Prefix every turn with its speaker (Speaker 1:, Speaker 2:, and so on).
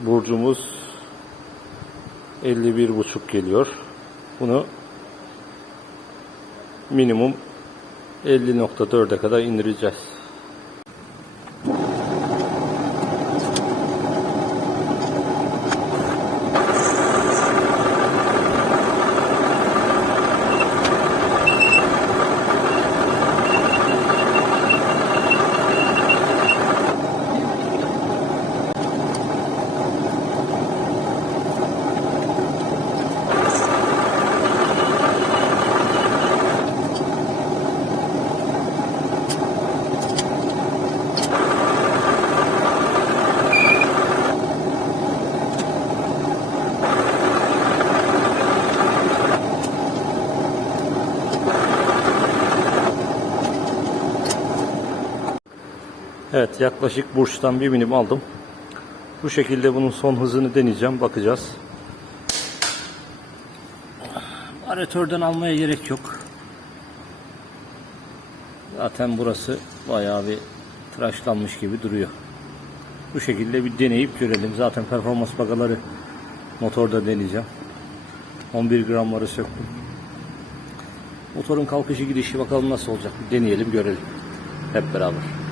Speaker 1: burcumuz 51.5 geliyor. Bunu minimum 50.4'e kadar indireceğiz. Evet yaklaşık burçtan bir milim aldım. Bu şekilde bunun son hızını deneyeceğim. Bakacağız. Aratörden almaya gerek yok. Zaten burası bayağı bir tıraşlanmış gibi duruyor. Bu şekilde bir deneyip görelim. Zaten performans bagaları motorda deneyeceğim. 11 gramları söktüm. Motorun kalkışı gidişi bakalım nasıl olacak. Bir deneyelim görelim. Hep beraber.